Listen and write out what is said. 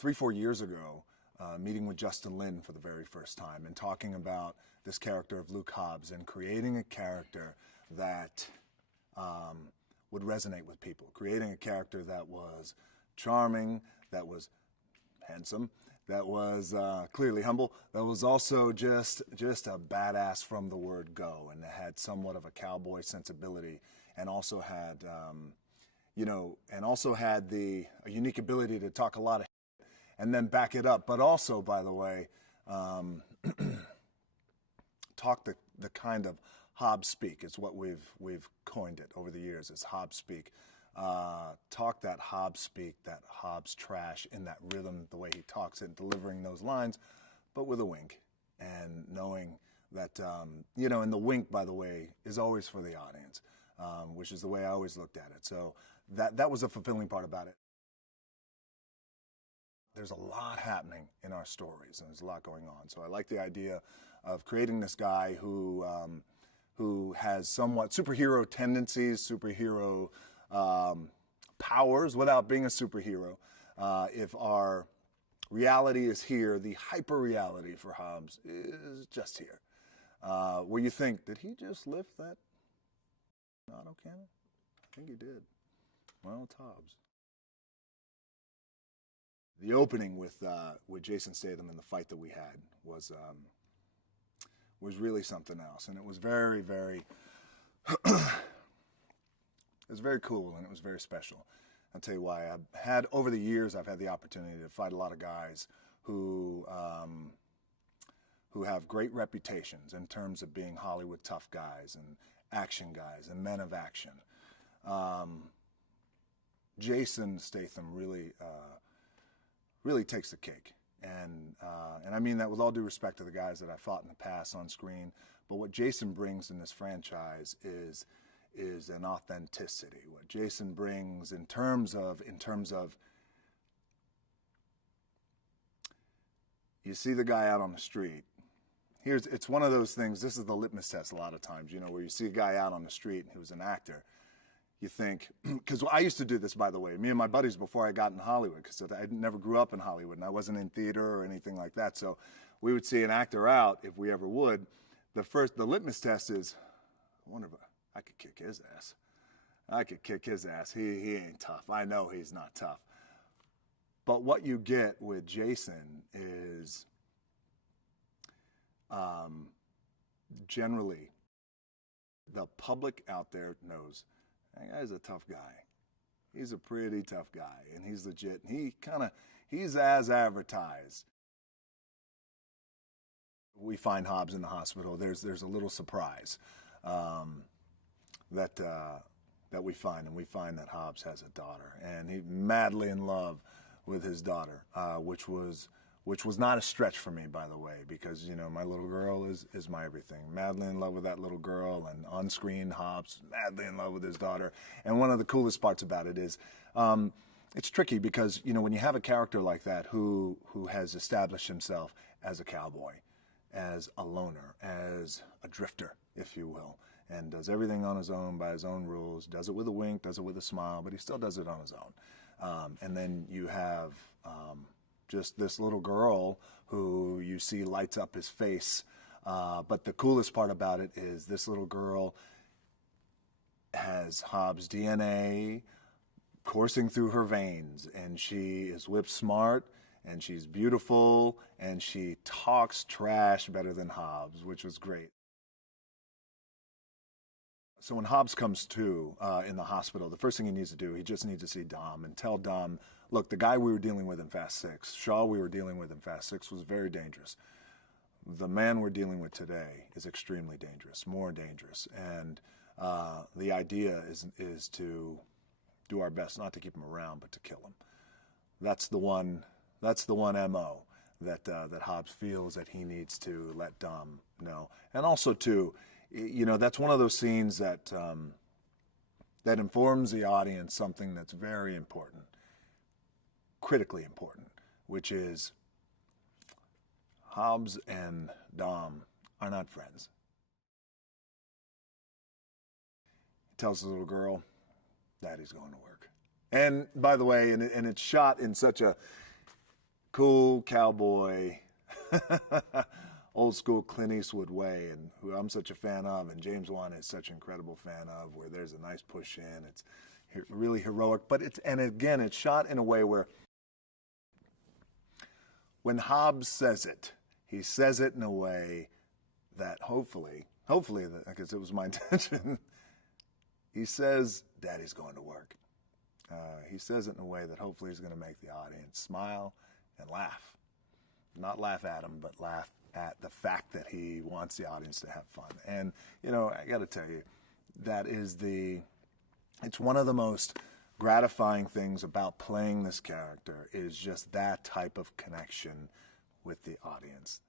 3-4 years ago, meeting with Justin Lin for the very first time and talking about this character of Luke Hobbs and creating a character that would resonate with people, creating a character that was charming, that was handsome, that was clearly humble, that was also just a badass from the word go, and that had somewhat of a cowboy sensibility, and also had a unique ability to talk a lot of shit and then back it up, but also, by the way, talk the kind of Hobbs speak. It's what we've coined it over the years. It's Hobbs speak. Talk that Hobbs speak, that Hobbs trash in that rhythm, the way he talks it, delivering those lines, but with a wink, and knowing that and the wink, by the way, is always for the audience, which is the way I always looked at it. So that was a fulfilling part about it. There's a lot happening in our stories, and there's a lot going on. So I like the idea of creating this guy who has somewhat superhero tendencies, superhero powers without being a superhero. If our reality is here, the hyper reality for Hobbs is just here. Where you think, did he just lift that autocannon? I think he did. Well, it's Hobbs. The opening with Jason Statham and the fight that we had was really something else, and it was very, very it was very cool, and it was very special. I'll tell you why. Over the years, I've had the opportunity to fight a lot of guys who have great reputations in terms of being Hollywood tough guys and action guys and men of action. Jason Statham really takes the cake, and I mean that with all due respect to the guys that I fought in the past on screen. But what Jason brings in this franchise is an authenticity. What Jason brings in terms of you see the guy out on the street. It's one of those things, this is the litmus test a lot of times, where you see a guy out on the street who's an actor. You think, because I used to do this, by the way, me and my buddies before I got in Hollywood, because I never grew up in Hollywood and I wasn't in theater or anything like that. So we would see an actor out, if we ever would. The litmus test is, I wonder if I could kick his ass. I could kick his ass. He ain't tough. I know he's not tough. But what you get with Jason is generally the public out there knows that guy's a tough guy. He's a pretty tough guy, and he's legit. And he's as advertised. We find Hobbs in the hospital. There's a little surprise that we find, and we find that Hobbs has a daughter, and he's madly in love with his daughter, which was not a stretch for me, by the way, because my little girl is my everything. Madly in love with that little girl, and on screen Hobbs madly in love with his daughter. And one of the coolest parts about it is it's tricky because when you have a character like that who has established himself as a cowboy, as a loner, as a drifter, if you will, and does everything on his own by his own rules, does it with a wink, does it with a smile, but he still does it on his own. And then you have just this little girl who you see lights up his face. But the coolest part about it is this little girl has Hobbs' DNA coursing through her veins, and she is whip smart, and she's beautiful, and she talks trash better than Hobbs, which was great. So when Hobbs comes to in the hospital, the first thing he needs to do, he just needs to see Dom and tell Dom, look, the guy we were dealing with in Fast 6, Shaw we were dealing with in Fast 6 was very dangerous. The man we're dealing with today is extremely dangerous, more dangerous. And the idea is to do our best not to keep him around, but to kill him. That's the one MO that Hobbs feels that he needs to let Dom know. And also, too, that's one of those scenes that informs the audience something that's very important, critically important, which is Hobbs and Dom are not friends. He tells the little girl, Daddy's going to work. And by the way, and it's shot in such a cool cowboy, old school Clint Eastwood way, and who I'm such a fan of, and James Wan is such an incredible fan of, where there's a nice push in. It's really heroic, but it's shot in a way where when Hobbs says it, he says it in a way that hopefully, because it was my intention, he says, Daddy's going to work. He says it in a way that hopefully is going to make the audience smile and laugh. Not laugh at him, but laugh at the fact that he wants the audience to have fun. And, you know, I got to tell you, it's one of the most gratifying things about playing this character is just that type of connection with the audience.